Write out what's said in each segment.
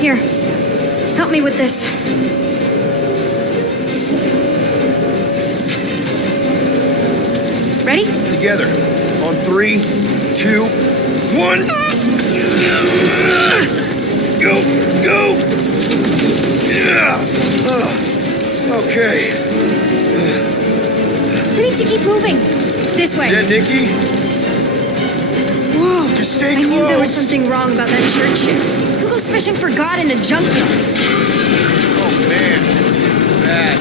Here. Help me with this. Ready? Together. On 3, 2, 1. Go! Go! Yeah! Okay. We need to keep moving. This way. Yeah, Nikki? Whoa. Just stay I close. knew there was something wrong about that church ship. Who goes fishing for God in a junkyard? Oh, man. Bad.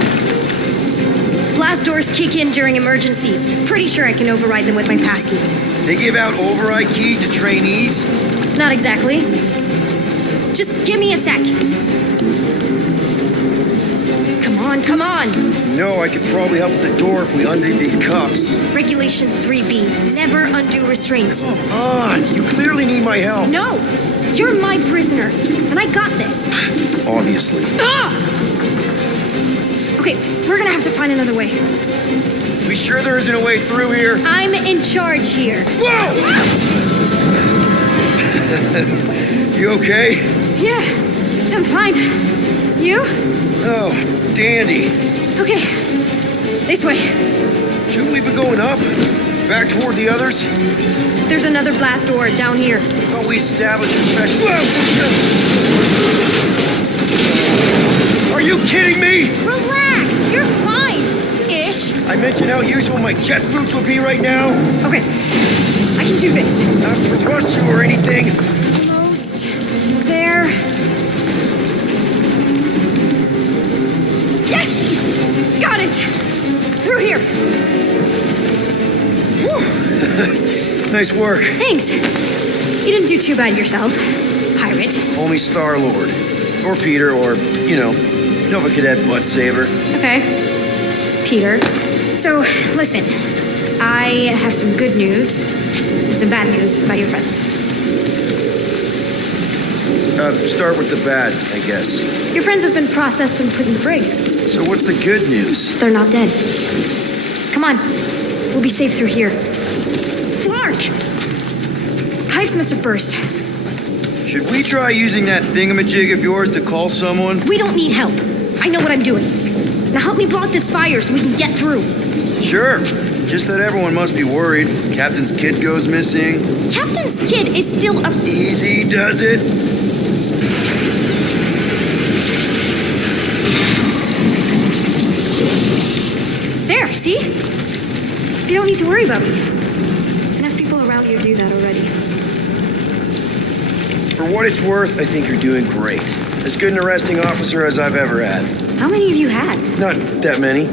Blast doors kick in during emergencies. Pretty sure I can override them with my passkey. They give out override keys to trainees? Not exactly. Just give me a sec. Come on. No, I could probably help with the door if we undid these cuffs. Regulation 3B. Never undo restraints. Come on. You clearly need my help. No! You're my prisoner, and I got this. Obviously. Ah! Okay, we're gonna have to find another way. We sure there isn't a way through here? I'm in charge here. Whoa! You okay? Yeah, I'm fine. You? Oh, dandy. Okay, this way. Shouldn't we be going up? Back toward the others? There's another blast door down here. Thought we established a special... Are you kidding me? Relax, you're fine. Ish. I mentioned how useful my jet boots would be right now. Okay, I can do this. Not to rush you or anything. Almost there. Yes! Got it! Through here. Nice work. Thanks. You didn't do too bad yourself, pirate. Only Star-Lord. Or Peter, or, Nova Cadet Butt Saver. Okay. Peter. So, listen. I have some good news and some bad news about your friends. Start with the bad, I guess. Your friends have been processed and put in the brig. So what's the good news? They're not dead. Come on. We'll be safe through here. Flark! Pipes must have burst. Should we try using that thingamajig of yours to call someone? We don't need help. I know what I'm doing. Now help me block this fire so we can get through. Sure. Just that everyone must be worried. Captain's kid goes missing. Captain's kid is still up. Easy does it. There, see? You don't need to worry about me. Enough people around here do that already. For what it's worth, I think you're doing great. As good an arresting officer as I've ever had. How many have you had? Not that many.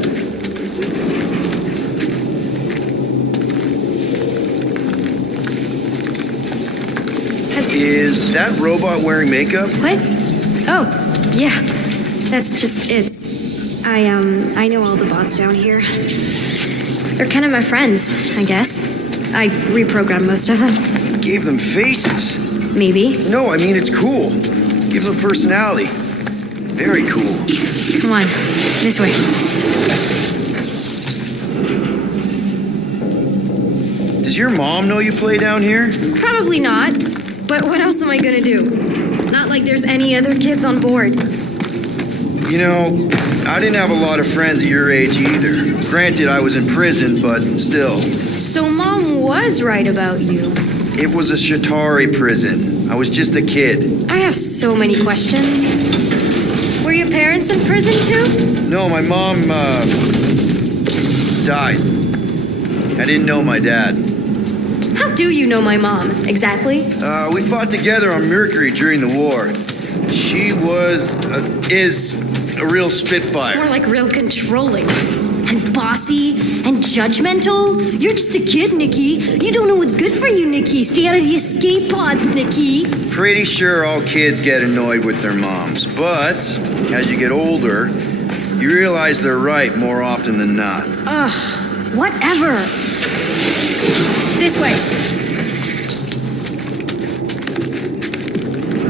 Is that robot wearing makeup? What? Oh, yeah. That's just, I know all the bots down here. They're kind of my friends, I guess. I reprogrammed most of them. Gave them faces. Maybe. No, I mean it's cool. Gives them personality. Very cool. Come on, this way. Does your mom know you play down here? Probably not. But what else am I gonna do? Not like there's any other kids on board. You know, I didn't have a lot of friends at your age either. Granted, I was in prison, but still. So Mom was right about you. It was a Shatari prison. I was just a kid. I have so many questions. Were your parents in prison too? No, my mom, died. I didn't know my dad. How do you know my mom, exactly? We fought together on Mercury during the war. She is a real spitfire. More like real controlling. And bossy and judgmental. You're just a kid, Nikki. You don't know what's good for you, Nikki. Stay out of the escape pods, Nikki. Pretty sure all kids get annoyed with their moms, but as you get older, you realize they're right more often than not. Ugh, whatever. This way.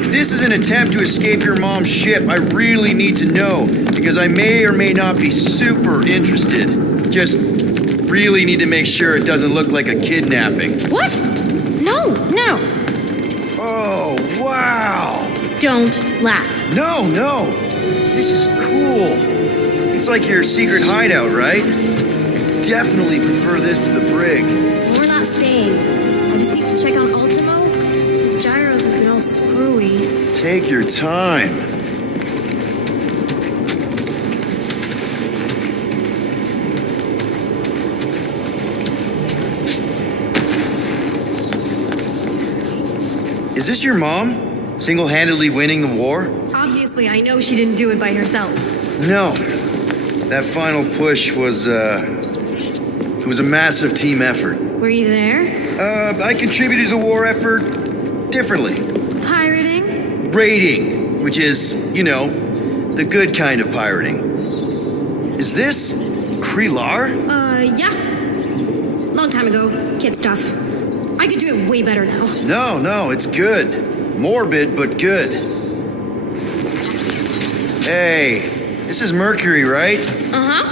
If this is an attempt to escape your mom's ship, I really need to know, because I may or may not be super interested. Just really need to make sure it doesn't look like a kidnapping. What? No. Oh, wow! don't laugh. No. This is cool. It's like your secret hideout, right? Definitely prefer this to the brig. We're not staying. I just need to check on Ultimo. His gyros have been all screwy. Take your time. Is this your mom? Single-handedly winning the war? Obviously, I know she didn't do it by herself. No. That final push was, it was a massive team effort. Were you there? I contributed to the war effort differently. Pirating? Raiding, which is, the good kind of pirating. Is this Krelar? Yeah. Long time ago. Kid stuff. I could do it way better now. No, it's good. Morbid, but good. Hey, this is Mercury, right? Uh-huh.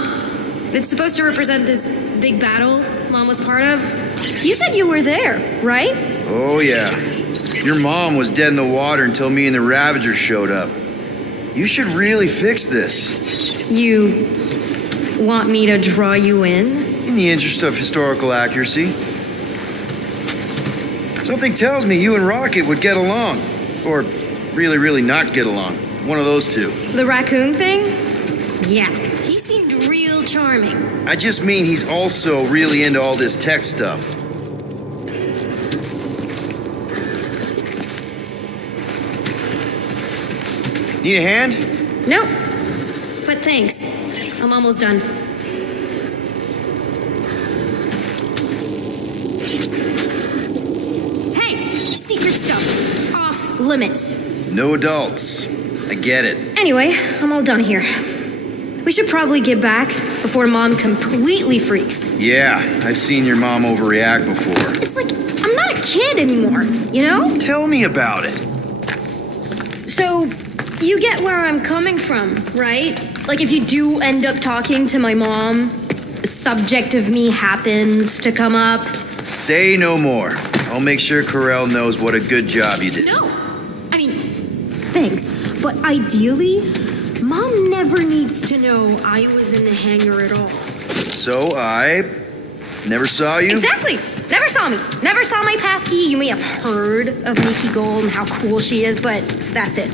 It's supposed to represent this big battle Mom was part of. You said you were there, right? Oh, yeah. Your mom was dead in the water until me and the Ravagers showed up. You should really fix this. You want me to draw you in? In the interest of historical accuracy. Something tells me you and Rocket would get along. Or really, really not get along. One of those two. The raccoon thing? Yeah, he seemed real charming. I just mean he's also really into all this tech stuff. Need a hand? No, but thanks. I'm almost done. Secret stuff. Off limits. No adults. I get it. Anyway, I'm all done here. We should probably get back before Mom completely freaks. Yeah, I've seen your mom overreact before. It's like, I'm not a kid anymore, you know? Tell me about it. So, you get where I'm coming from, right? Like if you do end up talking to my mom, the subject of me happens to come up. Say no more. I'll make sure KO-REL knows what a good job you did. No! I mean, thanks. But ideally, Mom never needs to know I was in the hangar at all. So I never saw you? Exactly! Never saw me. Never saw my passkey. You may have heard of Nikki Gold and how cool she is, but that's it.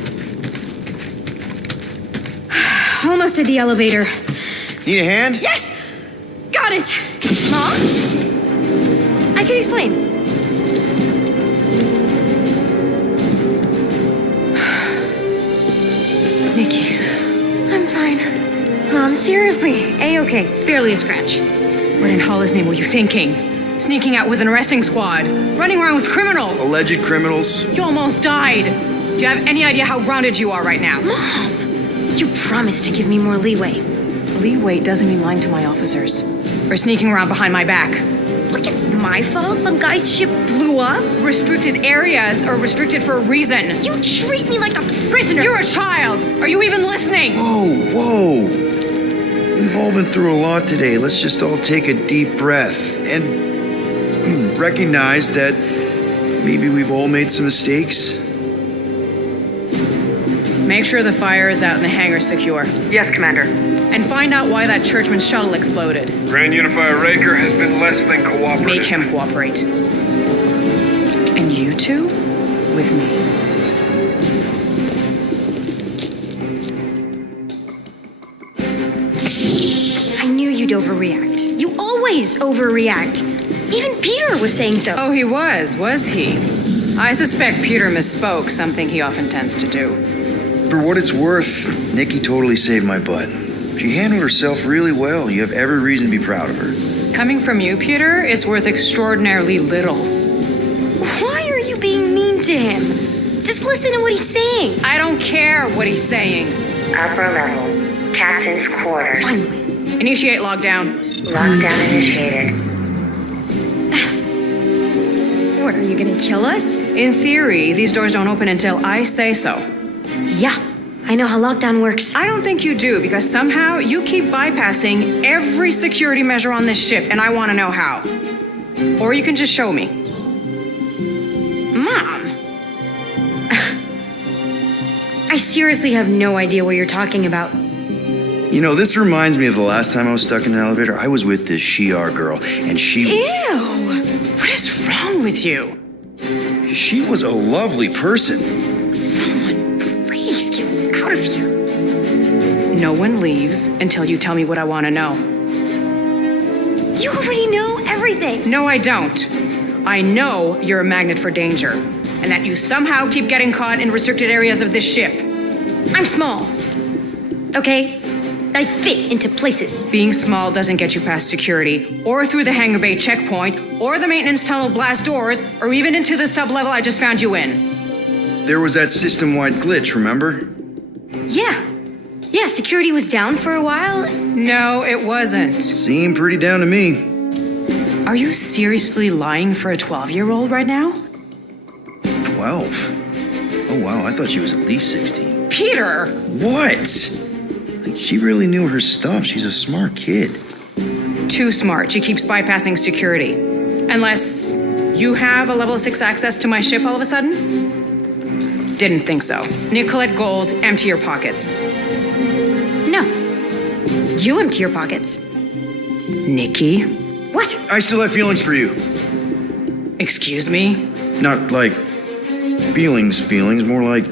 Almost at the elevator. Need a hand? Yes! Got it! Mom? I can explain. Nikki. I'm fine. Mom, seriously. A-okay. Barely a scratch. What in Hollis' name were you thinking? Sneaking out with an arresting squad? Running around with criminals? Alleged criminals? You almost died. Do you have any idea how grounded you are right now? Mom! You promised to give me more leeway. Leeway doesn't mean lying to my officers. Or sneaking around behind my back. Look, it's my fault some guy's ship blew up. Restricted areas are restricted for a reason. You treat me like a prisoner. You're a child! Are you even listening? Whoa. We've all been through a lot today. Let's just all take a deep breath and recognize that maybe we've all made some mistakes. Make sure the fire is out and the hangar secure. Yes, Commander. And find out why that churchman's shuttle exploded. Grand Unifier Raker has been less than cooperative. Make him cooperate. And you two? With me. I knew you'd overreact. You always overreact. Even Peter was saying so. Oh, he was he? I suspect Peter misspoke, something he often tends to do. For what it's worth, Nikki totally saved my butt. She handled herself really well. You have every reason to be proud of her. Coming from you, Peter, it's worth extraordinarily little. Why are you being mean to him? Just listen to what he's saying. I don't care what he's saying. Upper level. Captain's quarters. Finally. Initiate lockdown. Lockdown initiated. What, are you gonna kill us? In theory, these doors don't open until I say so. Yeah, I know how lockdown works. I don't think you do, because somehow you keep bypassing every security measure on this ship, and I want to know how. Or you can just show me. Mom. seriously have no idea what you're talking about. You know, this reminds me of the last time I was stuck in an elevator. I was with this Shi'ar girl, and Ew! What is wrong with you? she was a lovely person. Someone, please get me out of here. No one leaves until you tell me what I want to know. You already know everything. No, I don't. I know you're a magnet for danger, and that you somehow keep getting caught in restricted areas of this ship. I'm small. Okay? I fit into places. Being small doesn't get you past security, or through the hangar bay checkpoint, or the maintenance tunnel blast doors, or even into the sub-level I just found you in. There was that system-wide glitch, remember? Yeah. Yeah, security was down for a while. No, it wasn't. Seemed pretty down to me. Are you seriously lying for a 12-year-old right now? 12? Oh, wow, I thought she was at least 16. Peter! What? Like, she really knew her stuff. She's a smart kid. Too smart. She keeps bypassing security. Unless you have a level 6 access to my ship all of a sudden? Didn't think so. You collect gold, empty your pockets. No. You empty your pockets. Nikki? What? I still have feelings for you. Excuse me? Not like feelings, more like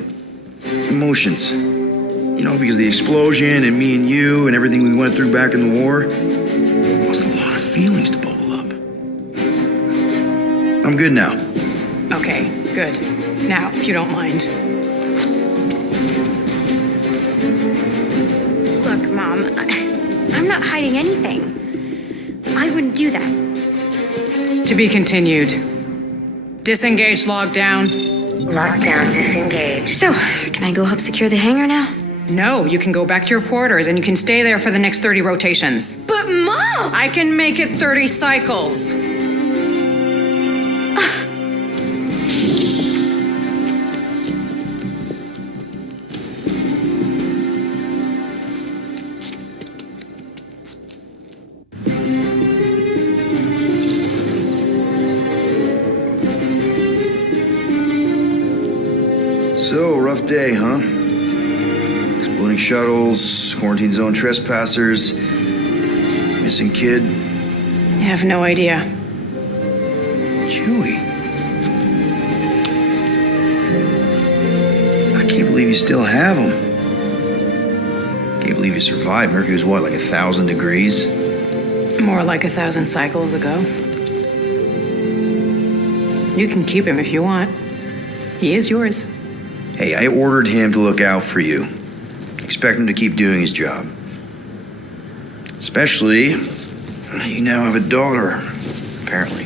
emotions. You know, because the explosion and me and you and everything we went through back in the war, there was a lot of feelings to bubble up. I'm good now. Okay, good. Now, if you don't mind. Look, Mom, I'm not hiding anything. I wouldn't do that. To be continued. Disengage, log down. Lockdown disengaged. So, can I go help secure the hangar now? No, you can go back to your quarters and you can stay there for the next 30 rotations. But Mom! I can make it 30 cycles. So, rough day, huh? Exploding shuttles, quarantine zone trespassers, missing kid. I have no idea. Chewie. I can't believe you still have him. Can't believe you survived. Mercury was what, like 1,000 degrees? More like 1,000 cycles ago. You can keep him if you want. He is yours. Hey, I ordered him to look out for you. Expect him to keep doing his job. Especially, you now have a daughter, apparently.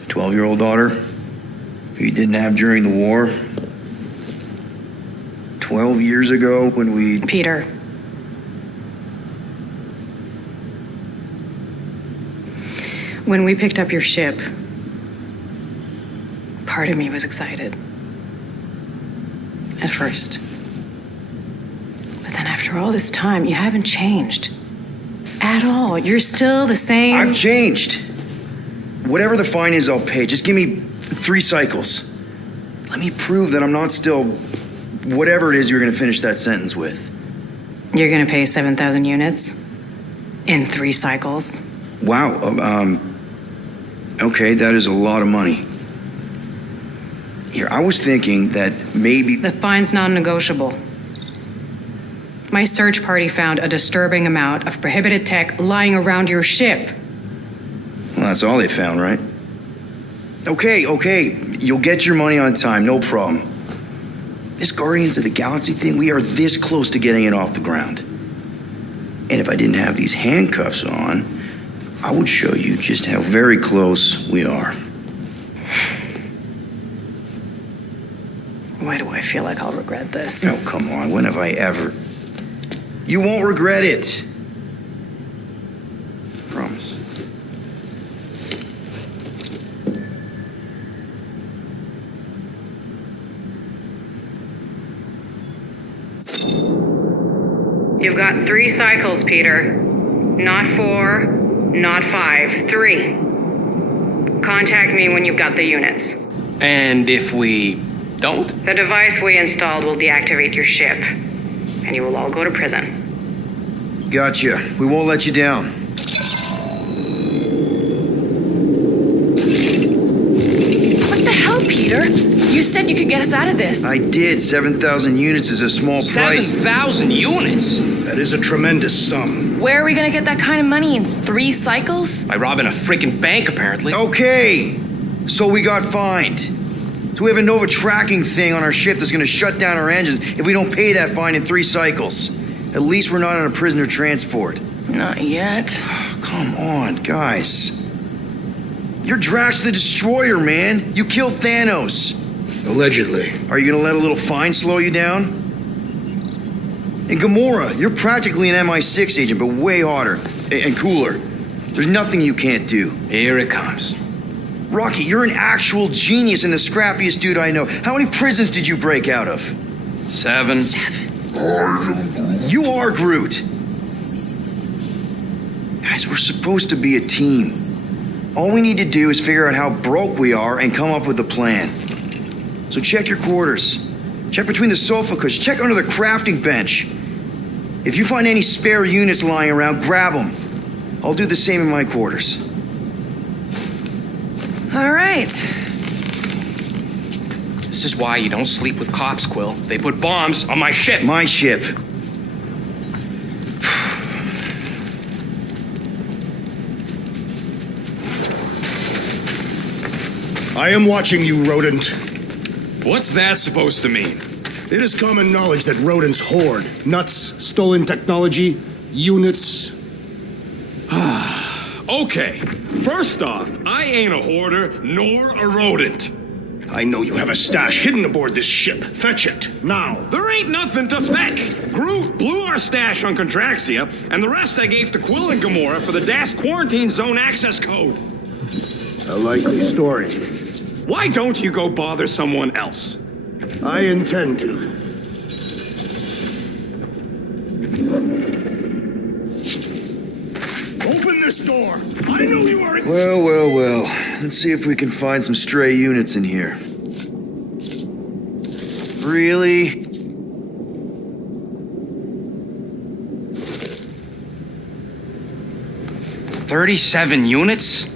A 12-year-old daughter who you didn't have during the war. 12 years ago when we... Peter. When we picked up your ship, part of me was excited. At first. But then after all this time, you haven't changed. At all. You're still the same. I've changed. Whatever the fine is, I'll pay. Just give me 3 cycles. Let me prove that I'm not still whatever it is you're going to finish that sentence with. You're gonna pay 7,000 units? In 3 cycles? Wow. Okay, that is a lot of money. Here, I was thinking that maybe... The fine's non-negotiable. My search party found a disturbing amount of prohibited tech lying around your ship. Well, that's all they found, right? Okay. You'll get your money on time, no problem. This Guardians of the Galaxy thing, we are this close to getting it off the ground. And if I didn't have these handcuffs on, I would show you just how very close we are. Why do I feel like I'll regret this? Oh, come on. When have I ever... You won't regret it. Promise. You've got 3 cycles, Peter. Not 4, not 5, 3. Contact me when you've got the units. And if we don't? The device we installed will deactivate your ship, and you will all go to prison. Gotcha. We won't let you down. What the hell, Peter? You said you could get us out of this. I did. 7,000 units is a small price. 7,000 units? That is a tremendous sum. Where are we gonna get that kind of money in 3 cycles? By robbing a freaking bank, apparently. Okay. So we got fined. So we have a Nova tracking thing on our ship that's gonna shut down our engines if we don't pay that fine in 3 cycles. At least we're not on a prisoner transport. Not yet. Come on, guys. You're Drax the Destroyer, man. You killed Thanos. Allegedly. Are you gonna let a little fine slow you down? And Gamora, you're practically an MI6 agent, but way hotter and cooler. There's nothing you can't do. Here it comes. Rocky, you're an actual genius and the scrappiest dude I know. How many prisons did you break out of? 7. You are Groot. Guys, we're supposed to be a team. All we need to do is figure out how broke we are and come up with a plan. So check your quarters. Check between the sofa cushions. Check under the crafting bench. If you find any spare units lying around, grab them. I'll do the same in my quarters. All right. This is why you don't sleep with cops, Quill. They put bombs on my ship. My ship. I am watching you, rodent. What's that supposed to mean? It is common knowledge that rodents hoard nuts, stolen technology, units. Okay, first off, I ain't a hoarder nor a rodent. I know you have a stash hidden aboard this ship. Fetch it, now. There ain't nothing to fetch. Groot blew our stash on Contraxia, and the rest I gave to Quill and Gamora for the DAS quarantine zone access code. A likely story. Why don't you go bother someone else? I intend to. Open this door! I know you are... Well. Let's see if we can find some stray units in here. Really? $37 units?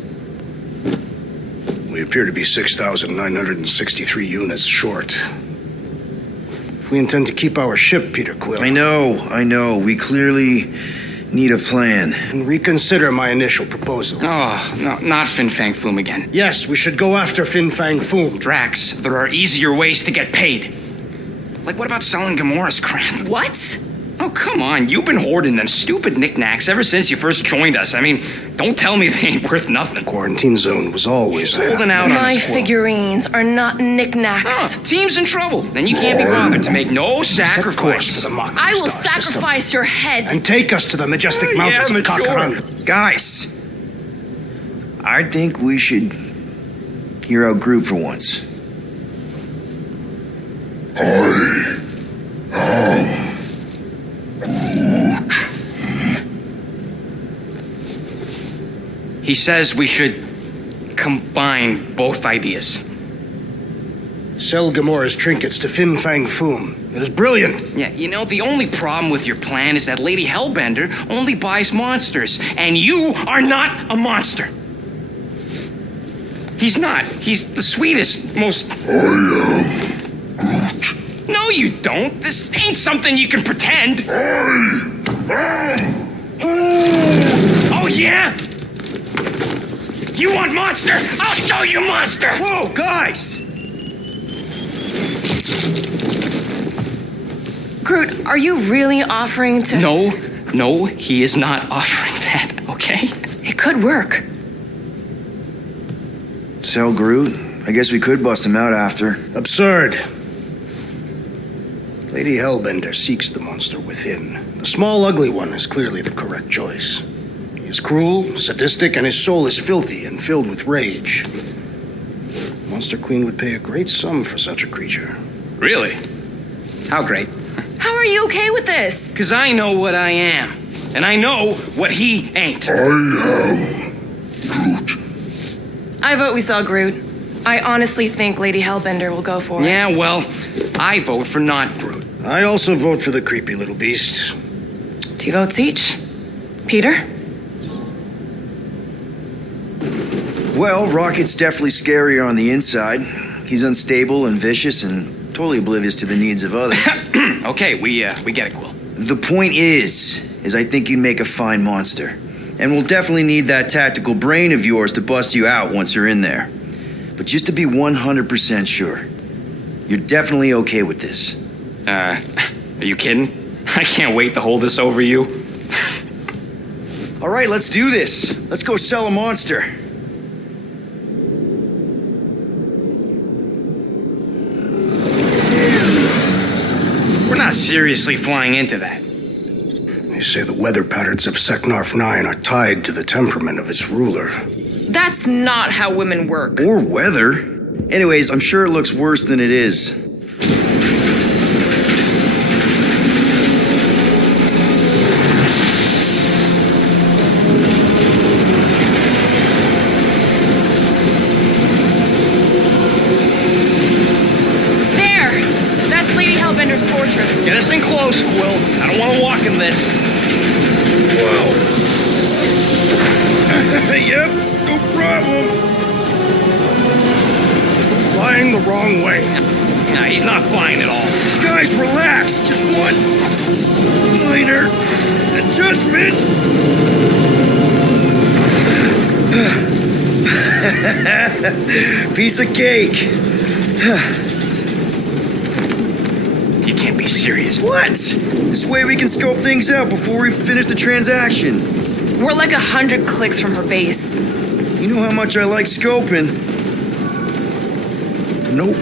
We appear to be 6,963 units short. If we intend to keep our ship, Peter Quill... I know. We clearly need a plan. And reconsider my initial proposal. Oh, no, not Fin Fang Foom again. Yes, we should go after Fin Fang Foom. Drax, there are easier ways to get paid. Like, what about selling Gamora's crap? What? Oh, come on. You've been hoarding them stupid knickknacks ever since you first joined us. I mean, don't tell me they ain't worth nothing. Quarantine zone was always there. Holding out on My us, Quill. figurines are not knickknacks. Oh, team's in trouble. Then you can't be bothered to make no Set course for sacrifice. the Mach I will Star system. sacrifice your head. And take us to the majestic mountains of but sure. Kakaran. Guys, I think we should hear out Groot for once. He says we should combine both ideas. Sell Gamora's trinkets to Fin Fang Foom. It is brilliant. Yeah, you know, the only problem with your plan is that Lady Hellbender only buys monsters, and you are not a monster. He's not. He's the sweetest, most... No, you don't. This ain't something you can pretend. Oh, yeah? You want monster? I'll show you monster! Whoa, guys! Groot, are you really offering to... No, he is not offering that, okay? It could work. Sell Groot? I guess we could bust him out after. Absurd. Lady Hellbender seeks the monster within. The small, ugly one is clearly the correct choice. He is cruel, sadistic, and his soul is filthy and filled with rage. Monster Queen would pay a great sum for such a creature. Really? How great? How are you okay with this? Because I know what I am. And I know what he ain't. I vote we sell Groot. I honestly think Lady Hellbender will go for it. Yeah, well, I vote for not Groot. I also vote for the creepy little beast. 2 votes each. Peter? Well, Rocket's definitely scarier on the inside. He's unstable and vicious and totally oblivious to the needs of others. Okay, we get it, Quill. The point is I think you'd make a fine monster. And we'll definitely need that tactical brain of yours to bust you out once you're in there. But just to be 100% sure, you're definitely okay with this. Are you kidding? I can't wait to hold this over you. All right, let's do this. Let's go sell a monster. We're not seriously flying into that. They say the weather patterns of Seknarf 9 are tied to the temperament of its ruler. That's not how women work. Or weather. Anyways, I'm sure it looks worse than it is. There! That's Lady Hellbender's fortress. Get us in close, Quill. I don't want to walk in this. Whoa. Yep, no problem. Flying the wrong way. Nah, he's not flying at all. Guys, relax. Just one minor adjustment. Piece of cake. You can't be serious. What? This way we can scope things out before we finish the transaction. We're like 100 clicks from her base. You know how much I like scoping. Nope.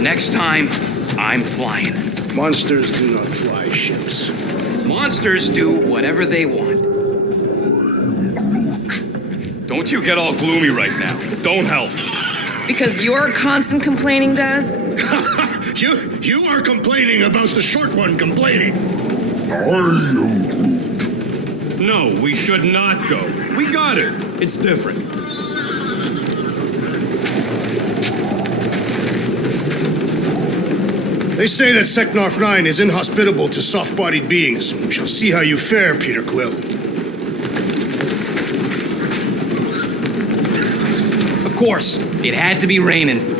Next time, I'm flying. Monsters do not fly ships. Monsters do whatever they want. Don't you get all gloomy right now. Don't help. Because your constant complaining does? You are complaining about the short one complaining. No, we should not go. We got it. It's different. They say that Seknarf 9 is inhospitable to soft-bodied beings. We shall see how you fare, Peter Quill. Of course, it had to be raining.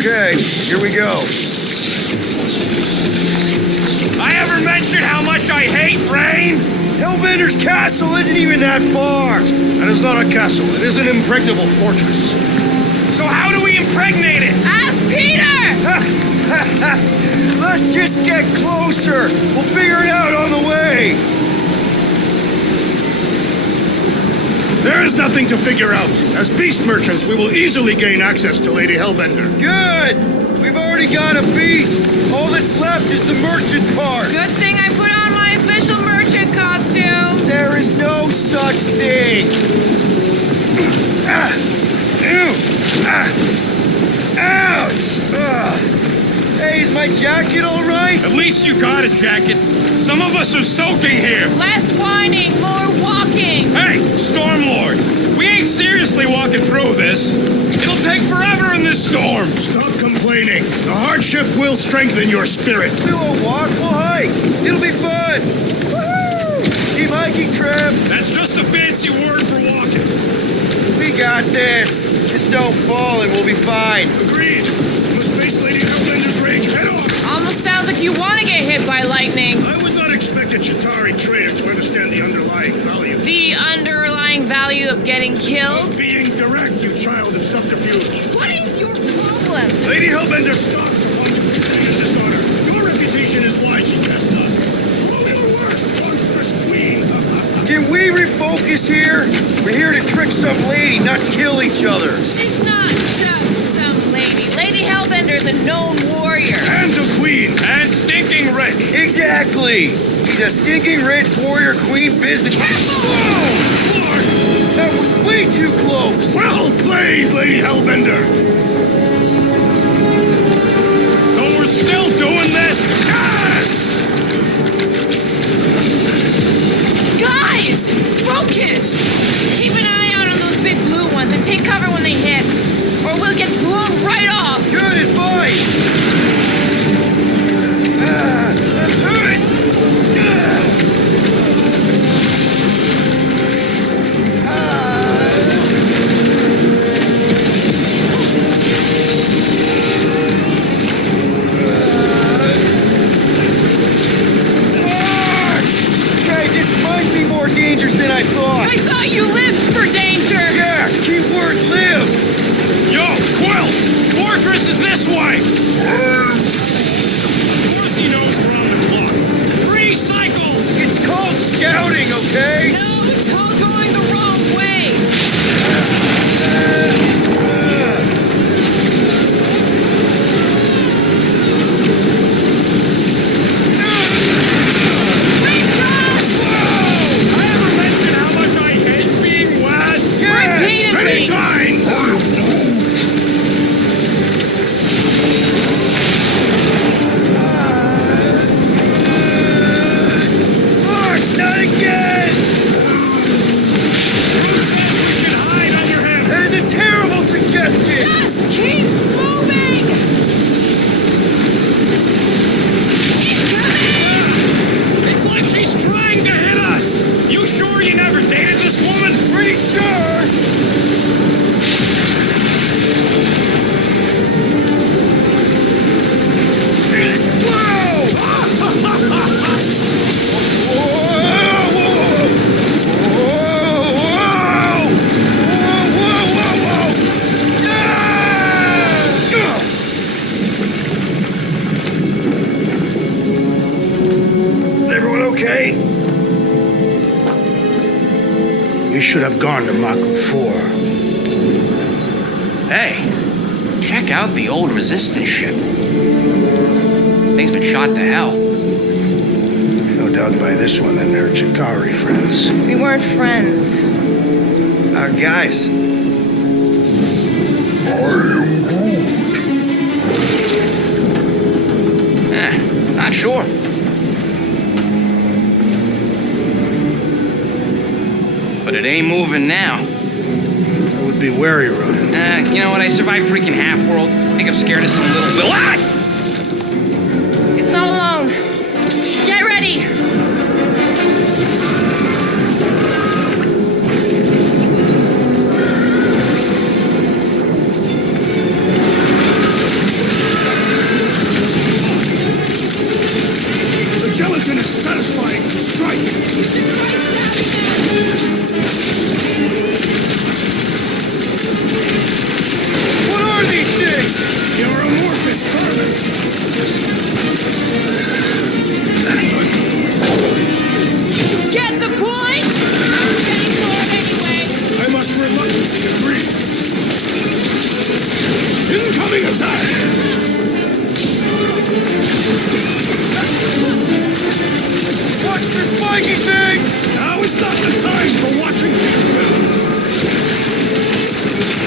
Okay, here we go. I ever mentioned how much I hate rain? Hellbender's castle isn't even that far. That is not a castle. It is an impregnable fortress. So how do we impregnate it? Ask Peter! Let's just get closer. We'll figure it out on the way. There is nothing to figure out. As beast merchants, we will easily gain access to Lady Hellbender. Good. We've already got a beast. All that's left is the merchant part. Good thing I put on my official merchant costume. There is no such thing. Ouch! Hey, is my jacket all right? At least you got a jacket. Some of us are soaking here. Less whining, more walking. Hey, Stormlord, we ain't seriously walking through this. It'll take forever in this storm. Stop complaining. The hardship will strengthen your spirit. We won't walk, we'll hike. It'll be fun. Woohoo! Keep hiking, Trev. That's just a fancy word for walking. We got this. Just don't fall and we'll be fine. Agreed. We must face Lady Hellbender's rage head on. Almost sounds like you want to get hit by lightning. I would not expect a Chitauri trader to understand the underlying value. The underlying value of getting killed? Being direct, you child of subterfuge. What is your problem? Lady Hellbender scoffs upon sin and dishonor. Your reputation is wide, she tests us. Oh, your worst monstrous queen. Can we refocus here? We're here to trick some lady, not kill each other. She's not just some lady. Lady Hellbender's a known warrior. And a queen. And stinking rich. Exactly. She's a stinking rich warrior queen business. Whoa! That was way too close. Well played, Lady Hellbender. So we're still doing this? Yes! Focus! Keep an eye out on those big blue ones and take cover when they hit, or we'll get blown right off! Good advice! Okay, this might be more dangerous than I thought. I thought you lived for danger! Yeah, keyword live. Yo, Quill! Fortress is this way! Of course he knows we're on the clock. 3 cycles! It's called scouting, okay? No, it's called going the wrong way! Wake up! I ever mentioned how much I hate being wet? Repeatedly! Many times! Mark, not again! Who says we should hide under him? That is a terrible suggestion! Just keep moving! Incoming! It's like she's trying to hit us! You sure you never dated this woman? Pretty sure! Everyone okay? You should have gone to Mako 4. Hey, check out the old resistance ship. Thing's been shot to hell. No doubt by this one and their Chitauri friends. We weren't friends. Guys. Not sure. But it ain't moving now. It would be wary, Ronan. You know what? I survived freaking half-world. I think I'm scared of some little... Ah! It's not alone. Get ready! The gelatin is satisfying the strike! What are these things? Your amorphous vermin! Get the point? I'm getting bored anyway. I must reluctantly agree. Incoming attack! Watch the spiky things! Now is not the time for watching people.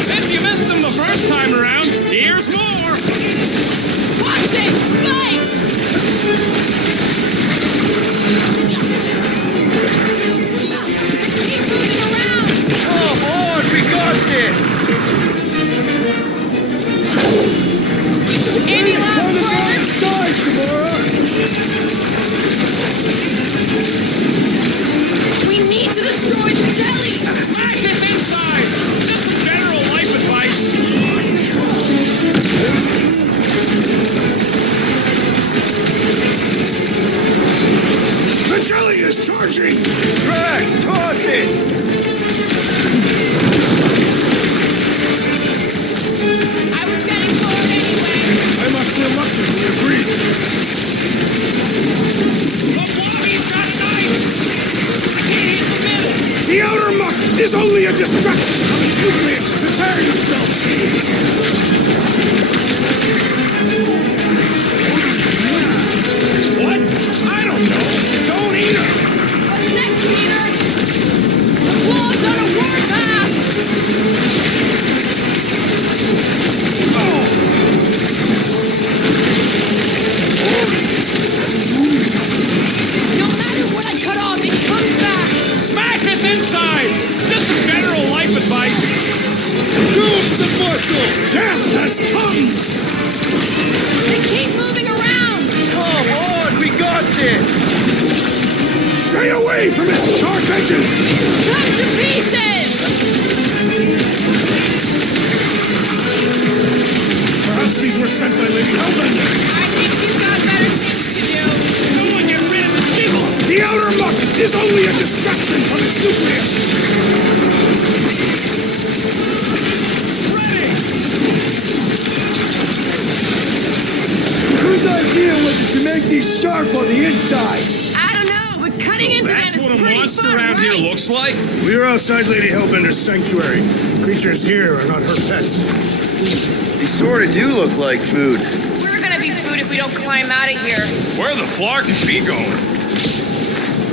If you missed them the first time around, here's more! Watch it! Spikes! Keep moving around! Come on, we got this! Any last words? Size, Gamora! We need to destroy the jelly! Smash its inside! This is general life advice! The jelly is charging! Drax, toss it! I was getting bored anyway. I must reluctantly agree. The Blobby's got a knife! I can't hit the middle! The outer muck is only a distraction of its nucleus! Prepare yourself! What? I don't know! Don't eat her! What's next, Peter? The wall's on a warpath! No matter what I cut off, it comes back! Smash its insides! Just some general life advice. Choose the muscle! Death has come! They keep moving around! Come on, we got this! Stay away from its sharp edges! Cut to pieces! Perhaps these were sent by Lady Hellbender. I think she's got better things to do. Someone get rid of the jiggle! The outer muck is only a distraction from its nucleus. Whose idea was it to make these sharp on the inside? I don't know, but cutting into That's them what is a pretty monster fun, around here right? looks like. We are outside Lady Hellbender's sanctuary. Creatures here are not her pets. They sort of do look like food. We're gonna be food if we don't climb out of here. Where the flark is she going?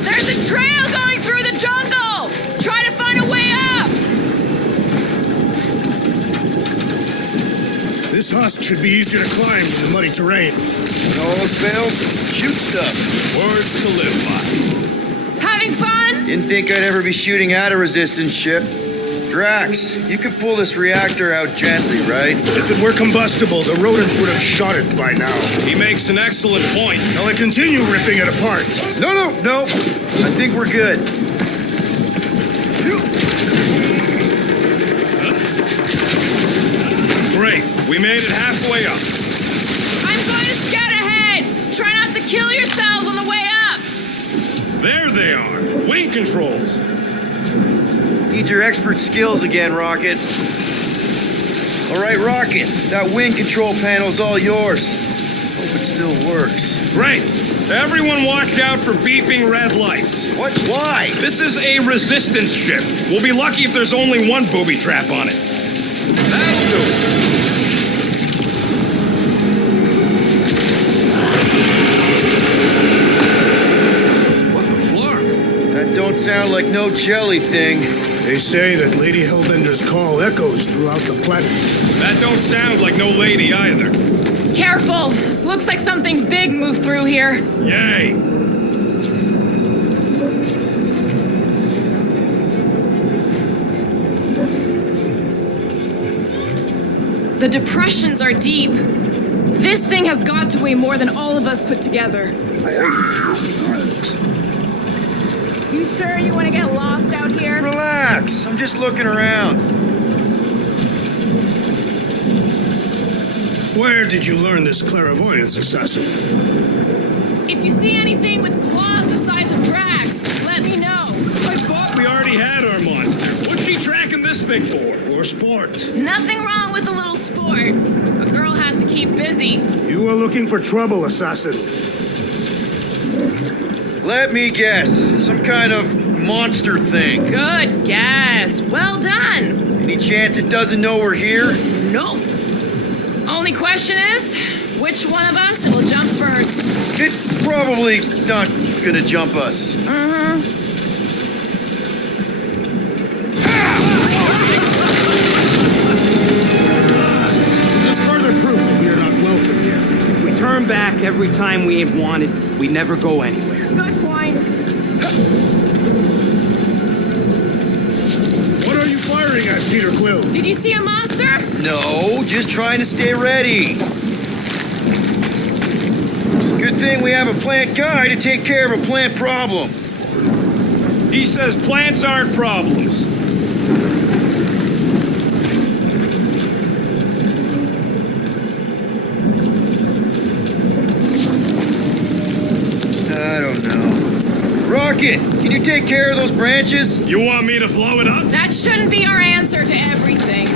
There's a trail going through the jungle! Try to find a way up! This husk should be easier to climb in the muddy terrain. When all else fails, shoot stuff. Words to live by. Having fun? Didn't think I'd ever be shooting at a resistance ship. Drax, you could pull this reactor out gently, right? If it were combustible, the rodent would have shot it by now. He makes an excellent point. Shall I continue ripping it apart? No. I think we're good. Great. We made it halfway up. I'm going to scout ahead! Try not to kill yourselves on the way up! There they are. Wing controls. Need your expert skills again, Rocket. All right, Rocket, that wing control panel's all yours. Hope it still works. Great. Everyone watch out for beeping red lights. What? Why? This is a resistance ship. We'll be lucky if there's only one booby trap on it. That'll do it. What the flark? That don't sound like no jelly thing. They say that Lady Hellbender's call echoes throughout the planet. That don't sound like no lady either. Careful! Looks like something big moved through here. Yay. The depressions are deep. This thing has got to weigh more than all of us put together. You sure you want to get lost out here? Relax, I'm just looking around. Where did you learn this clairvoyance, assassin? If you see anything with claws the size of Drax, let me know. I thought we already had our monster. What's she tracking this thing for? For sport. Nothing wrong with a little sport. A girl has to keep busy. You are looking for trouble, assassin. Let me guess, some kind of monster thing. Good guess. Well done. Any chance it doesn't know we're here? Nope. Only question is, which one of us will jump first? It's probably not gonna jump us. This is further proof that we are not welcome here. If we turn back every time we ain't wanted, we never go anywhere. Good point. What are you firing at, Peter Quill? Did you see a monster? No, just trying to stay ready. Good thing we have a plant guy to take care of a plant problem. He says plants aren't problems. I don't know. Rocket, can you take care of those branches? You want me to blow it up? That shouldn't be our answer to everything.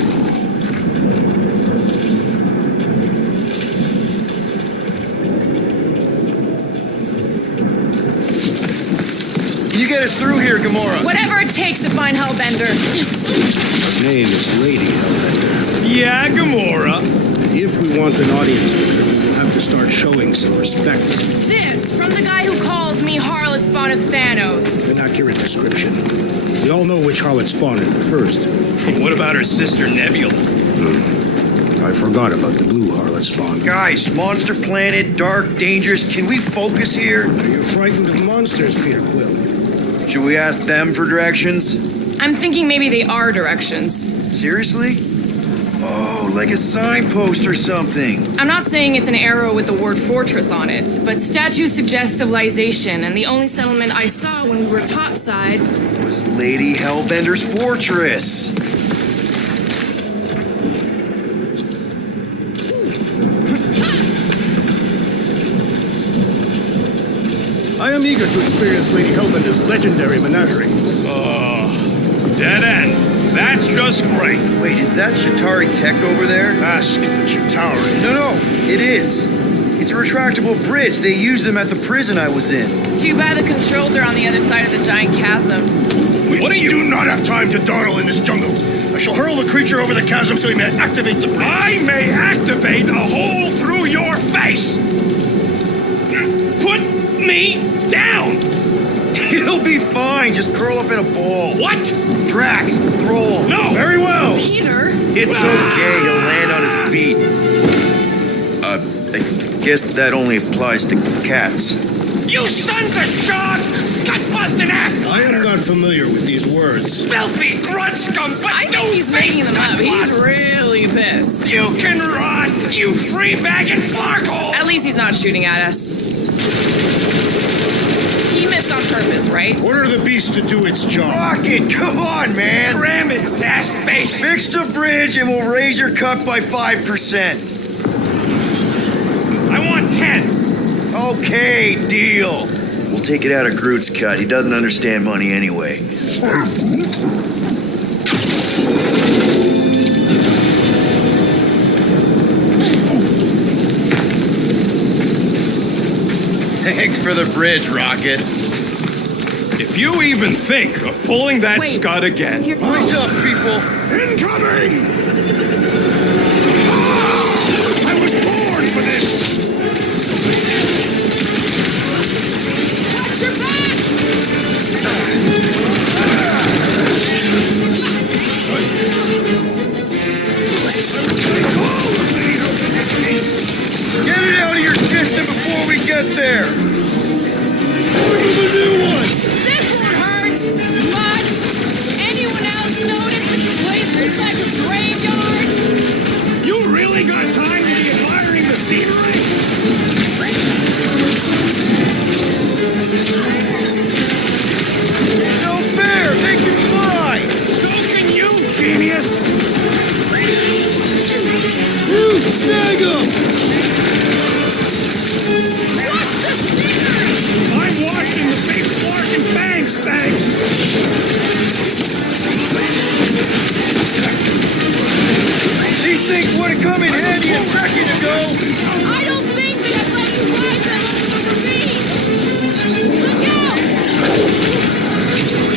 Can you get us through here, Gamora? Whatever it takes to find Hellbender. Her name is Lady Hellbender. Yeah, Gamora. If we want an audience with her, we'll have to start showing some respect. This from the guy who calls me Harlot Spawn of Thanos. An accurate description. We all know which harlot spawned it first. What about her sister Nebula? I forgot about the blue harlot spawn. Guys, monster planet, dark, dangerous. Can we focus here? Are you frightened of monsters, Peter Quill? Should we ask them for directions? I'm thinking maybe they are directions. Seriously? Oh, like a signpost or something. I'm not saying it's an arrow with the word fortress on it, but statues suggest civilization, and the only settlement I saw when we were topside Was Lady Hellbender's fortress. I am eager to experience Lady Hellbender's legendary menagerie. Dead end. That's just great. Wait, is that Shatari tech over there? Ask the Chitauri. No, it is. It's a retractable bridge. They used them at the prison I was in. Too bad the controls are on the other side of the giant chasm. What do you do not have time to dawdle in this jungle? I shall hurl the creature over the chasm so he may activate the bridge. I may activate a hole through your face. Put me down. It'll be fine. Just curl up in a ball. What? Drax, roll. No. Very well. Peter? It's okay. He'll land on his feet. I guess that only applies to cats. You sons of dogs! Scut-busting ass! I am not familiar with these words. Filthy grunt scum! But I think he's making them up. He's really pissed. You can run, you free-bagging flarkhole! At least he's not shooting at us. He missed on purpose, right? Order the beast to do its job. Rocket, come on, man. Ram it, ass face! Fix the bridge and we'll raise your cut by 5%. I want 10. Okay, deal. We'll take it out of Groot's cut. He doesn't understand money anyway. Thanks for the bridge, Rocket. If you even think of pulling that scud again. What's up, people? Incoming! I was born for this! Watch your back! Get it out of your system before we get there. Order the new one! This one hurts much. Anyone else notice this place looks like a graveyard? You really got time to be admiring the scenery? No fair. They can fly. So can you, genius! Snag 'em. Watch the stickers! I'm watching the big flarkin' fangs, thanks! These things would have come in handy a second ago. I don't think that I'd let you ride them over the ravine! Look out!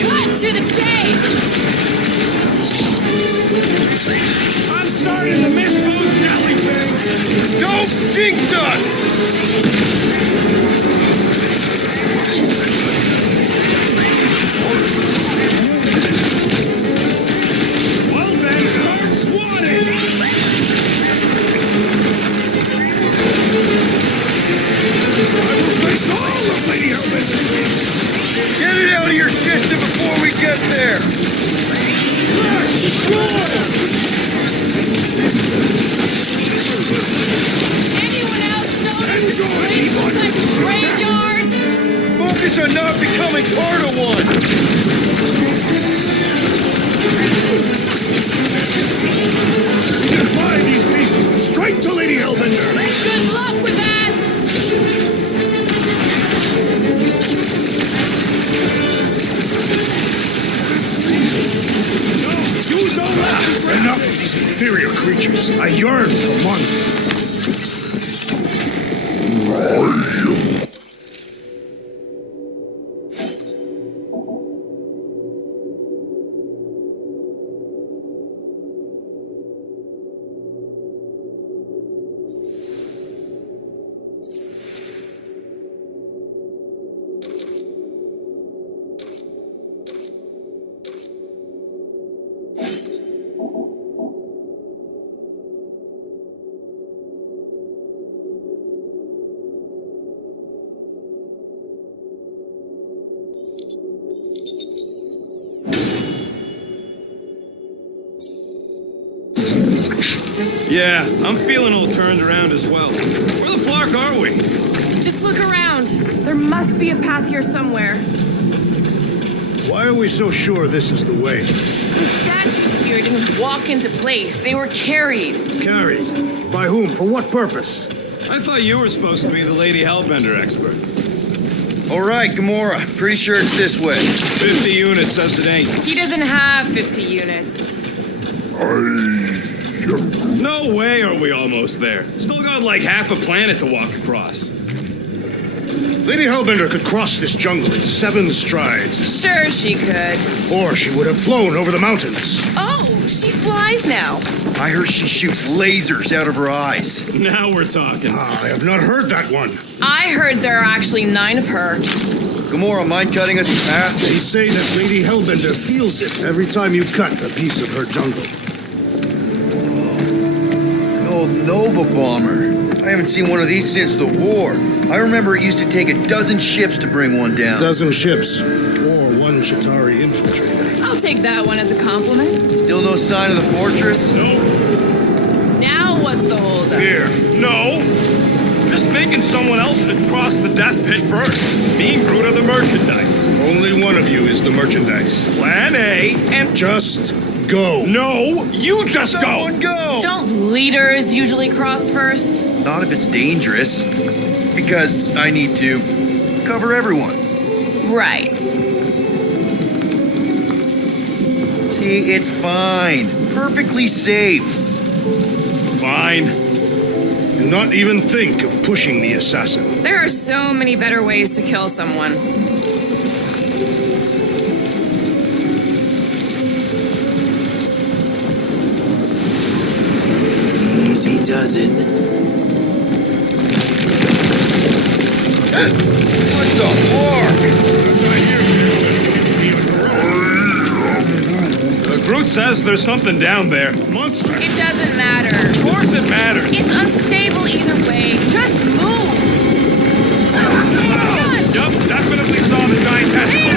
Cut to the chase! I'm starting to miss those jelly things! Don't jinx us. Well then, start swatting! I will face all of Lady Hellbender! Get it out of your system before we get there. Anyone else notice this place looks like a graveyard? Focus on not becoming part of one. Fly these pieces straight to Lady Hellbender! Good luck with that! You don't laugh! Enough of these inferior creatures. I yearn for money. Yeah, I'm feeling all turned around as well. Where the flark are we? Just look around. There must be a path here somewhere. Why are we so sure this is the way? The statues here didn't walk into place. They were carried. Carried? By whom? For what purpose? I thought you were supposed to be the Lady Hellbender expert. All right, Gamora. Pretty sure it's this way. 50 units says it ain't. He doesn't have 50 units. No way are we almost there. Still got like half a planet to walk across. Lady Hellbender could cross this jungle in 7 strides. Sure she could. Or she would have flown over the mountains. Oh, she flies now. I heard she shoots lasers out of her eyes. Now we're talking. I have not heard that one. I heard there are actually 9 of her. Gamora, mind cutting us a path? They say that Lady Hellbender feels it every time you cut a piece of her jungle. Old Nova bomber. I haven't seen one of these since the war. I remember it used to take a dozen ships to bring one down. Dozen ships. Or 1 Chitauri infiltrator. I'll take that one as a compliment. Still no sign of the fortress? Nope. Now what's the holdup? Here. No. Just thinking someone else should cross the death pit first. Me and Groot are the merchandise. Only one of you is the merchandise. Plan A and Just go. no, you just Someone go! Don't leaders usually cross first? Not if it's dangerous. Because I need to cover everyone. Right. See, it's fine. Perfectly safe. Fine. Do not even think of pushing the assassin. There are so many better ways to kill someone. Easy does it. What the Groot says there's something down there. Monster. It doesn't matter. Of course it matters. It's unstable either way. Just move. Yup, definitely saw the giant tentacle.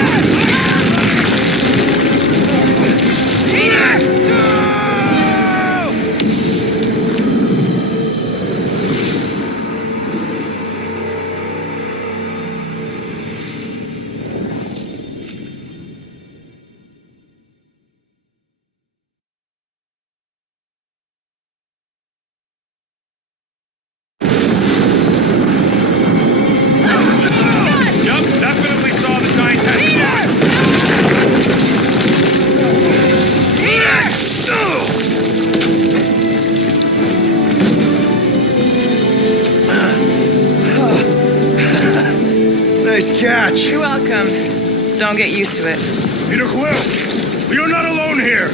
Nice catch. You're welcome. Don't get used to it. Peter Quill, you're not alone here.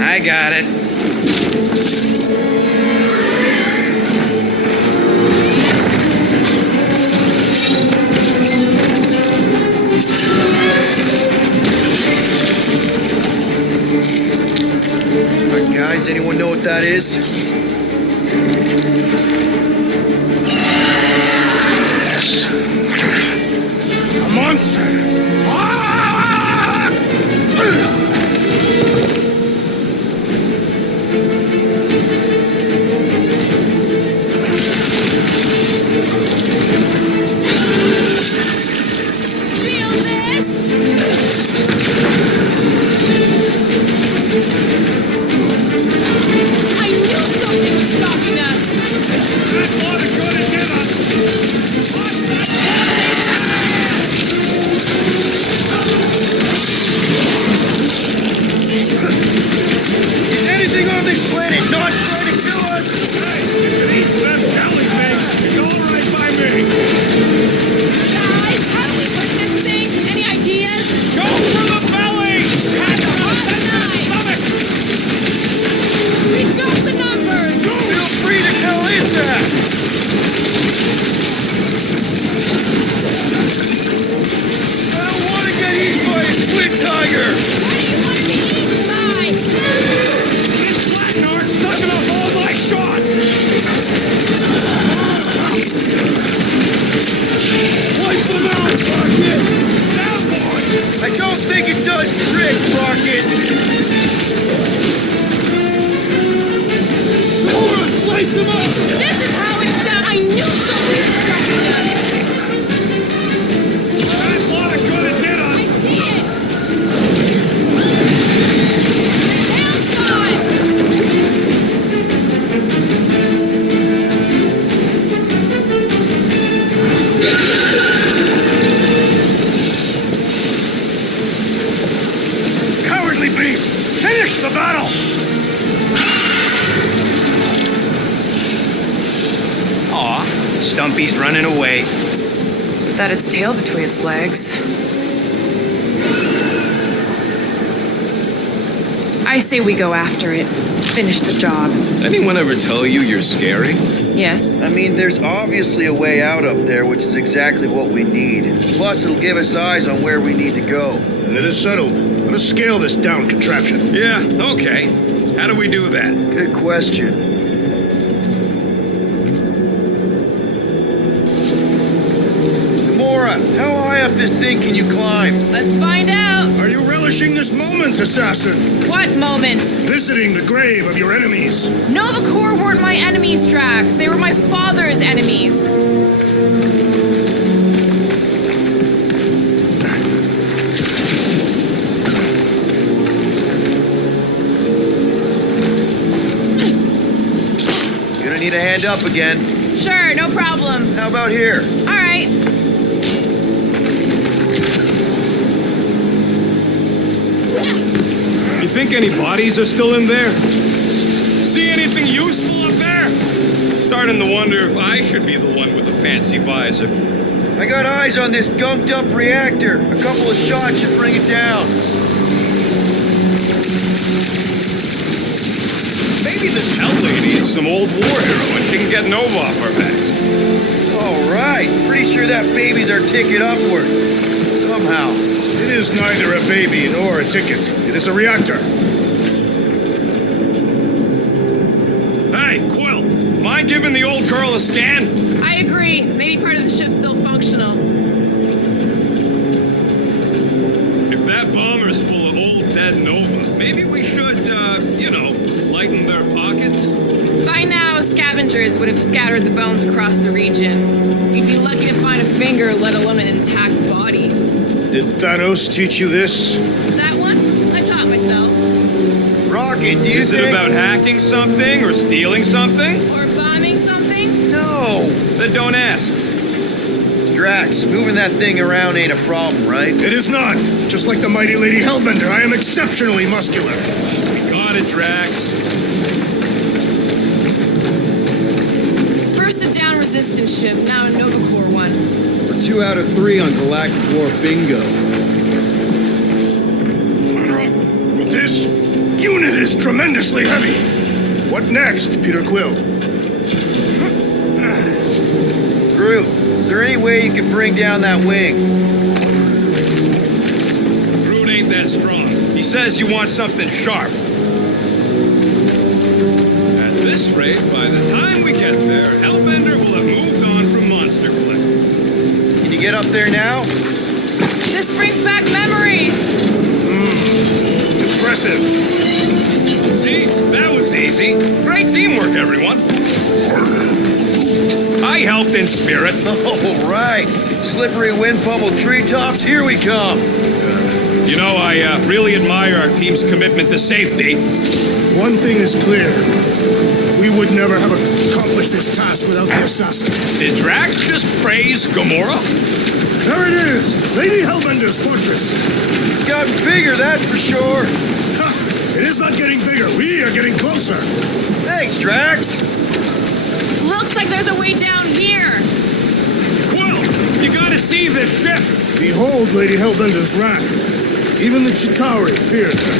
I got it. All right, guys, anyone know what that is? Yes. A monster. Feel this? I knew something was stopping us. That water's gonna get us. Grumpy's running away. That its tail between its legs. I say we go after it. Finish the job. Anyone ever tell you you're scary? Yes? I mean, there's obviously a way out up there, which is exactly what we need. Plus, it'll give us eyes on where we need to go. And it is settled. Let us scale this down contraption. Yeah, okay. How do we do that? Good question. Gamora, how high up this thing can you climb? Let's find out. Are you relishing this moment, assassin? What moment? Visiting the grave of your enemies. Nova Corps weren't my enemies, Drax. They were my father's enemies. You're gonna need a hand up again. Sure, no problem. How about here? All right. You think any bodies are still in there? See anything useful up there? Starting to wonder if I should be the one with a fancy visor. I got eyes on this gunked up reactor. A couple of shots should bring it down. Maybe this Hell Lady is some old war hero and she can get Nova off our backs. All right. Pretty sure that baby's our ticket upward. Somehow. It is neither a baby nor a ticket. It is a reactor. Hey, Quill, mind giving the old girl a scan? I agree. Maybe part of the ship's still functional. If that bomber's full of old dead Nova, maybe we should, lighten their pockets? By now, scavengers would have scattered the bones across the region. We'd be lucky to find a finger, let alone an intact body. Did Thanos teach you this? That one? I taught myself. Rocket, do you Is it about hacking something or stealing something? Or bombing something? No. Then don't ask. Drax, moving that thing around ain't a problem, right? It is not. Just like the mighty Lady Hellbender, I am exceptionally muscular. We got it, Drax. First a down resistance ship, now a Nova Corps one. We're 2 out of 3 on Galactic War bingo. This unit is tremendously heavy. What next, Peter Quill? Groot, is there any way you can bring down that wing? Groot ain't that strong. He says you want something sharp. At this rate, by the time we get there, Hellbender will have moved on from Monster Collector. Can you get up there now? This brings back memories. Impressive. See? That was easy. Great teamwork, everyone. I helped in spirit. All right. Slippery wind-pummeled treetops, here we come. You know, I really admire our team's commitment to safety. One thing is clear. We would never have accomplished this task without the assassin. Did Drax just praise Gamora? There it is! Lady Hellbender's fortress! It's gotten bigger, that's for sure. Ha! It is not getting bigger. We are getting closer. Thanks, Drax. Looks like there's a way down here. Quill, you gotta see this ship. Behold Lady Hellbender's wrath. Even the Chitauri feared her.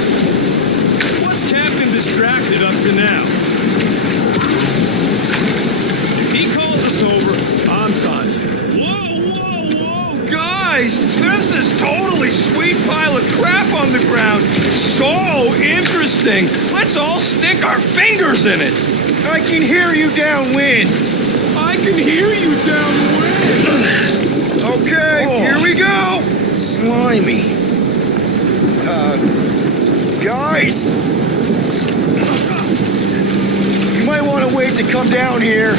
What's Captain distracted up to now? If he calls us over, I'm done. Whoa, guys! There's this totally sweet pile of crap on the ground. So interesting. Let's all stick our fingers in it. I can hear you downwind. I can hear you downwind. Okay, here we go. Slimy. Guys. You might want to wait to come down here.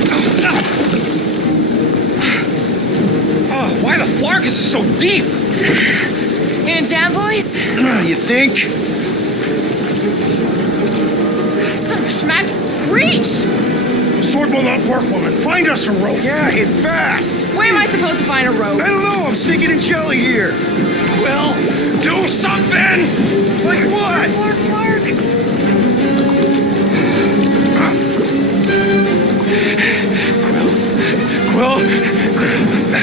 Oh, why the Flarkus is so deep? In a jam, boys? You think? Son of a schmack. Reach! Sword will not work, woman. Find us a rope. Yeah, hit fast. Where am I supposed to find a rope? I don't know. I'm sinking in jelly here. Well, do something! Like what? Clark. Quill?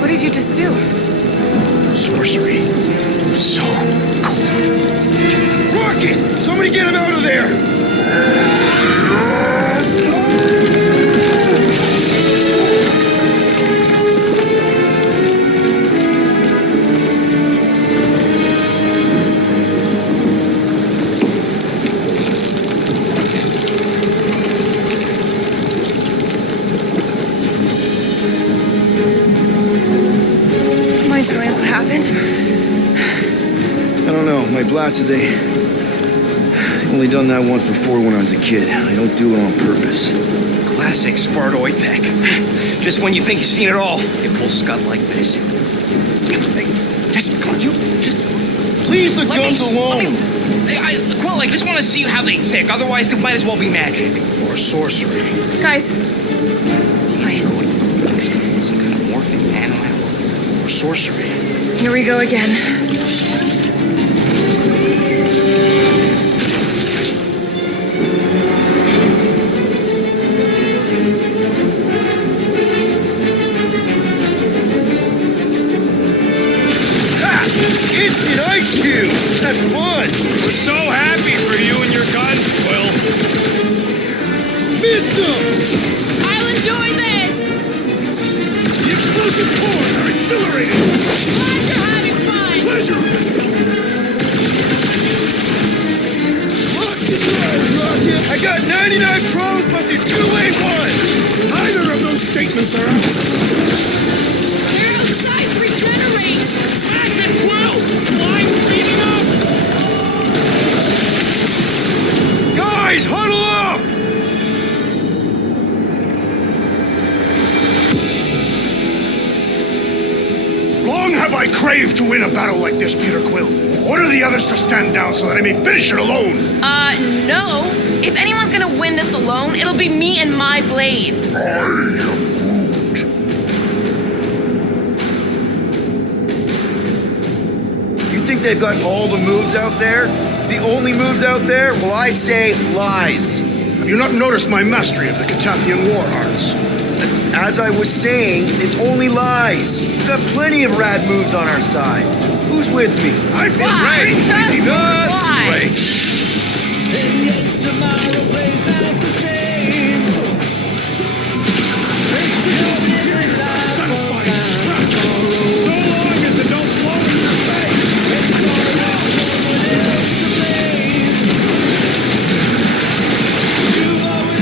What did you just do? Sorcery. So cool. Rocket! Somebody get him out of there! Mind telling us what happened? I don't know. My blasters, they only done that once before when I was a kid. I don't do it on purpose. Classic Spartoid tech. Just when you think you've seen it all, it pulls scud like this. Hey, just come on, just Leave the let me guns s- alone! let me- Quill, I just want to see how they tick. Otherwise, it might as well be magic. Or sorcery. Guys, Some kind of morphing nano. Or sorcery. here we go again. Instant ice cube! That's fun! We're so happy for you and your guns, Quill. Missile! I'll enjoy this! The explosive cores are exhilarating. Glad you're having fun! Pleasure. Rocket! I got 99 pros plus these 2A1! Neither of those statements are Aerosize regenerate! That's it, Quill! Slime speeding up! Guys, huddle up! Long have I craved to win a battle like this, Peter Quill. Order the others to stand down so that I may finish it alone. No. If anyone's gonna win this alone, it'll be me and my blade. You think they've got all the moves out there? The only moves out there? Well, I say lies. Have you not noticed my mastery of the Catathian war arts? As I was saying, it's only lies. We've got plenty of rad moves on our side. Who's with me? I feel Why? strange. Why? Satisfying. So long as it don't blow in your face.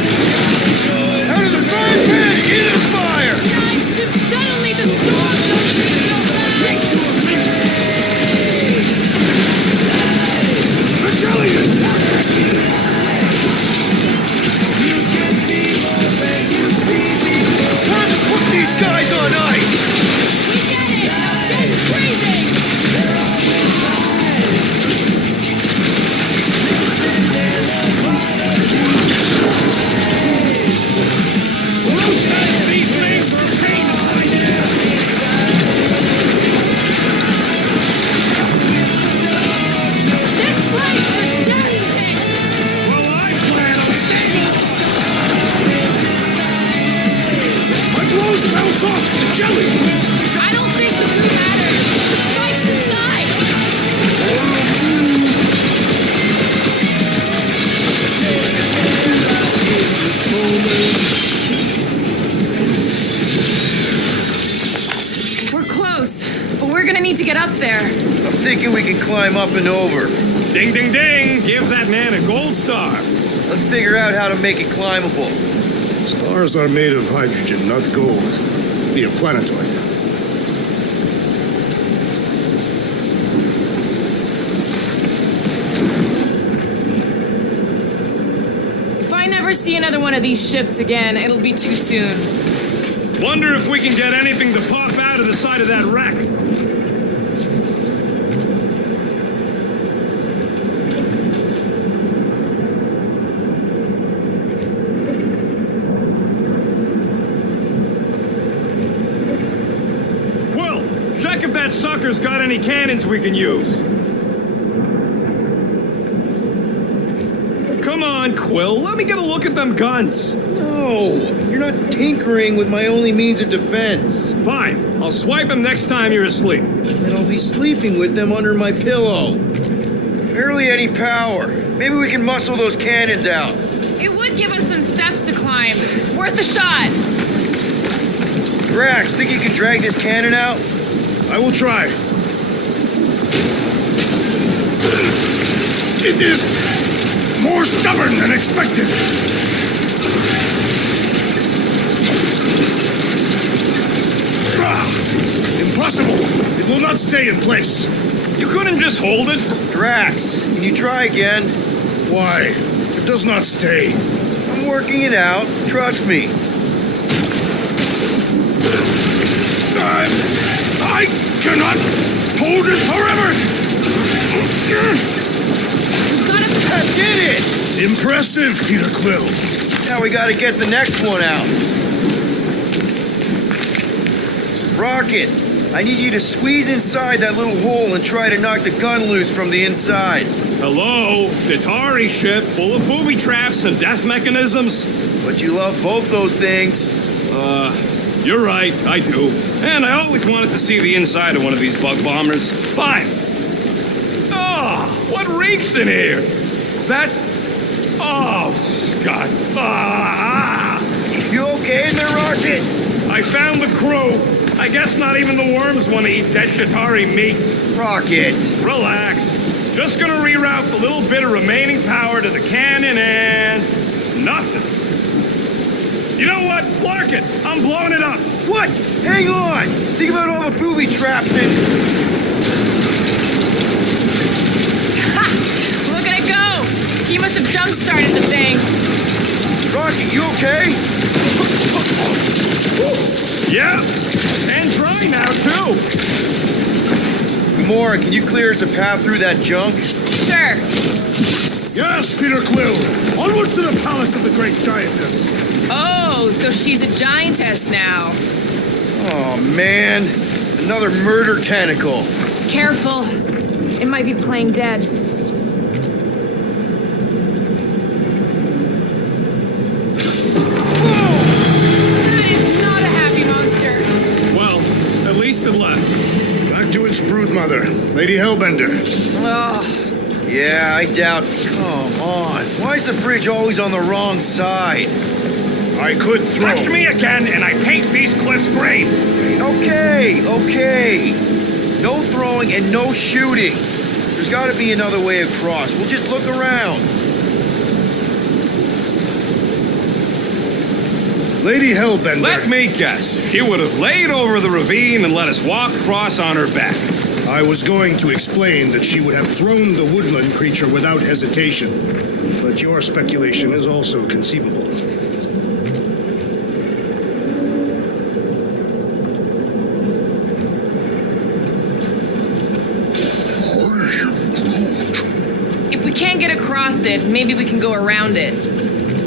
Out of the frying pan, into the fire! Suddenly the storm The jelly is perfect. Time to put these guys on ice! We get it! Now get crazy! These things are pain in my head. This place is desperate! Well, I plan on staying. My blows bounce off the jelly. I don't think the food matters. The spike's inside! We're close, but we're gonna need to get up there. I'm thinking we can climb up and over. Ding, ding, ding. Give that man a gold star. Let's figure out how to make it climbable. Stars are made of hydrogen, not gold. Be a planetoid. If I never see another one of these ships again, it'll be too soon. Wonder if we can get anything to pop out of the side of that wreck. that sucker's got any cannons we can use. Come on, Quill. Let me get a look at them guns. No, you're not tinkering with my only means of defense. Fine. I'll swipe them next time you're asleep. And I'll be sleeping with them under my pillow. Barely any power. Maybe we can muscle those cannons out. It would give us some steps to climb. Worth a shot. Drax, think you can drag this cannon out? I will try. It is more stubborn than expected. Impossible. It will not stay in place. You couldn't just hold it? Drax, can you try again? Why? It does not stay. I'm working it out. Trust me. I cannot hold it forever. I did it! Impressive, Peter Quill. Now we gotta get the next one out. Rocket, I need you to squeeze inside that little hole and try to knock the gun loose from the inside. Hello? Shatari ship full of booby traps and death mechanisms? But you love both those things. You're right, I do. And I always wanted to see the inside of one of these bug bombers. Fine. Oh, what reeks in here? That's... Oh, Scott. You okay in there, Rocket? I found the crew. I guess not even the worms want to eat dead Shatari meat. Rocket. Relax. Just gonna reroute the little bit of remaining power to the cannon and... nothing. You know what? Clark it. I'm blowing it up. What? Hang on. Think about all the booby traps and... Ha! Look at it go! He must have jump-started the thing. Rocket, you okay? Yeah. And dry now, too. Gamora, can you clear us a path through that junk? Sure. Yes, Peter Quill. Onward to the palace of the great giantess. Oh, so she's a giantess now. Oh, man. Another murder tentacle. Careful. It might be playing dead. That is not a happy monster. Well, at least it left. Back to its broodmother, Lady Hellbender. Oh, Yeah, I doubt... Come on. Why is the bridge always on the wrong side? I could throw. Touch me again, and I paint these cliffs green. Okay. No throwing and no shooting. There's got to be another way across. We'll just look around. Lady Hellbender. Let me guess. She would have laid over the ravine and let us walk across on her back. I was going to explain that she would have thrown the woodland creature without hesitation. But your speculation is also conceivable. if we can't get across it, maybe we can go around it.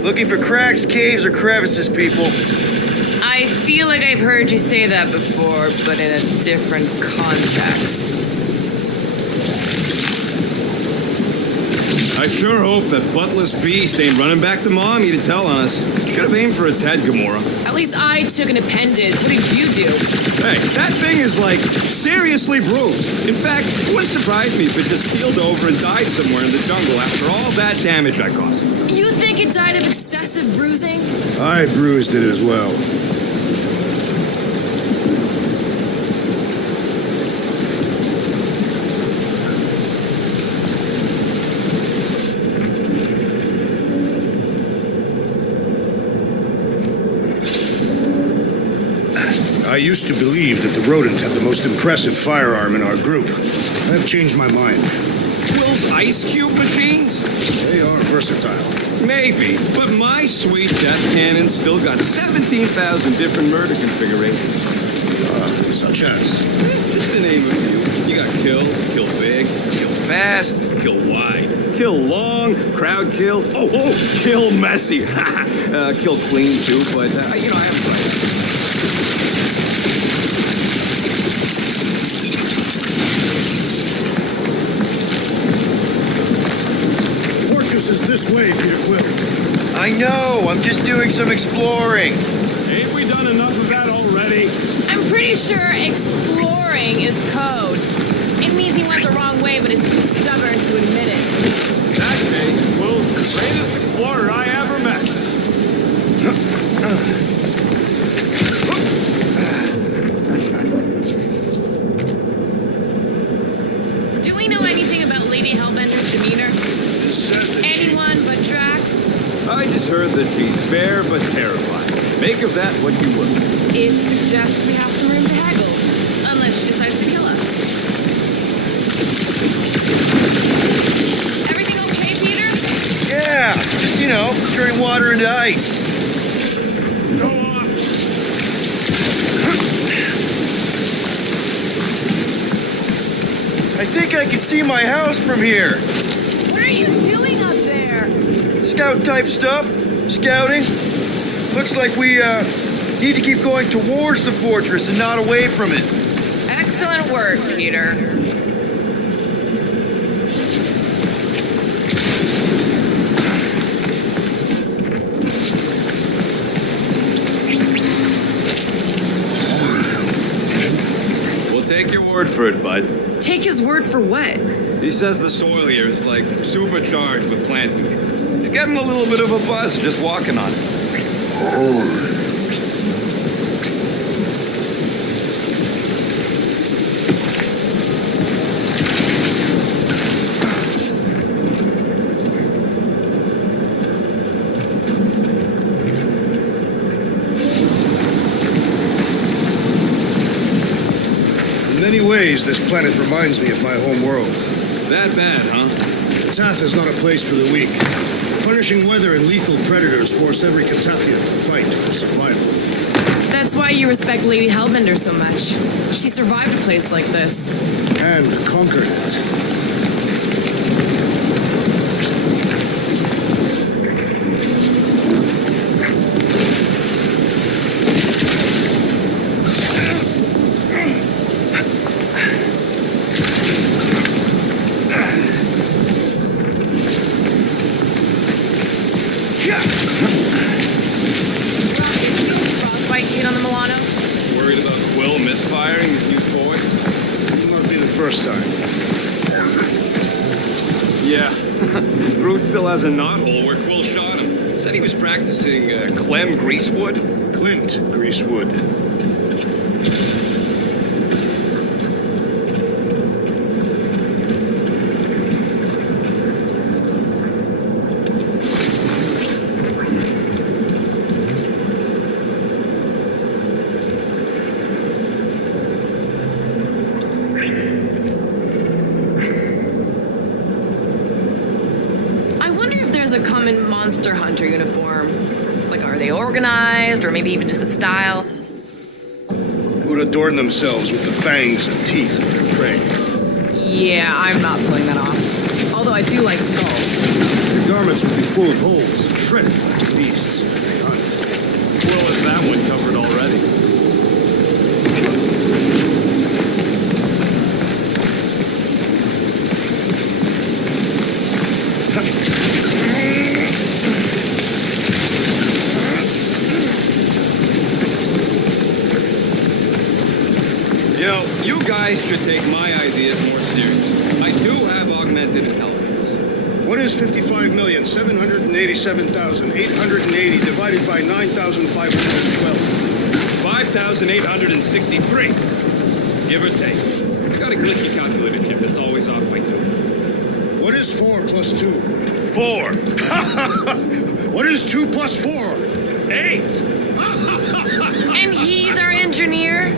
Looking for cracks, caves, or crevices, people. I feel like I've heard you say that before, but in a different context. I sure hope that buttless beast ain't running back to Mommy to tell on us. Should have aimed for its head, Gamora. At least I took an appendage. What did you do? Hey, that thing is, like, seriously bruised. In fact, it wouldn't surprise me if it just keeled over and died somewhere in the jungle after all that damage I caused. You think it died of excessive bruising? I bruised it as well. I used to believe that the rodent had the most impressive firearm in our group. I've changed my mind. Quill's ice cube machines? They are versatile. Maybe, but my sweet death cannon still got 17,000 different murder configurations. Such as? Just to name a few. You got kill big, kill fast, kill wide, kill long, crowd kill, kill messy. Kill clean too, but, I have tried. fortress is this way, Peter Quill. I know, I'm just doing some exploring. Ain't we done enough of that already? I'm pretty sure exploring is code. It means he went the wrong way, but is too stubborn to admit it. In that case, Will's the greatest explorer I ever met. Do we know anything about Lady Hellbender's demeanor? Anyone but Drax? I just heard that she's fair but terrified. Make of that what you will. It suggests we have some room to haggle. Unless she decides to kill us. Everything okay, Peter? Yeah, just, turning water into ice. Go on. I think I can see my house from here. What are you doing up there? Scout type stuff. Scouting. Looks like we need to keep going towards the fortress and not away from it. Excellent work, Peter. We'll take your word for it, bud. Take his word for what? He says the soil here is like supercharged with plant nutrients. He's getting a little bit of a buzz just walking on it. In many ways, this planet reminds me of my home world. That bad, huh? Katath is not a place for the weak. Punishing weather and lethal predators force every Katathian to fight for survival. That's why you respect Lady Hellbender so much. She survived a place like this. And conquered it. Frostbite hit on the Milano? Worried about Quill misfiring his new toy? Will not be the first time. Yeah. Groot still has a knothole where Quill shot him. Said he was practicing Clem Greasewood. Clint Greasewood. A common monster hunter uniform. Like, are they organized, or maybe even just a style? Who would adorn themselves with the fangs and teeth of their prey. Yeah, I'm not pulling that off. Although I do like skulls. Their garments would be full of holes and shredded by the beasts they hunt. Quill has that one covered already. You guys should take my ideas more seriously. I do have augmented intelligence. What is 55,787,880 divided by 9,512? 5,863. Give or take. I got a glitchy calculator chip that's always off by 2. What is 4 plus 2? 4. What is 2 plus 4? 8. And he's our engineer?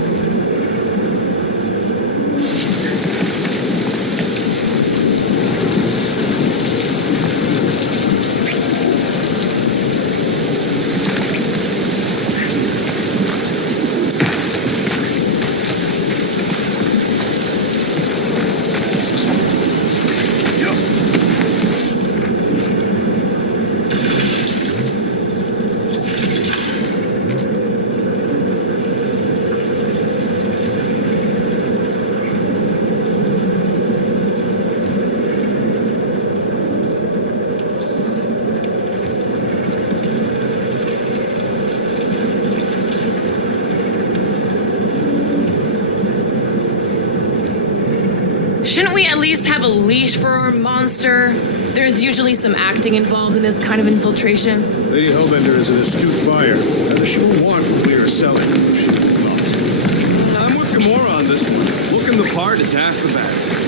least have a leash for our monster? There's usually some acting involved in this kind of infiltration. Lady Hellbender is an astute buyer, and she will want what we are selling. She will not. I'm with Gamora on this one. Looking the part is half the battle.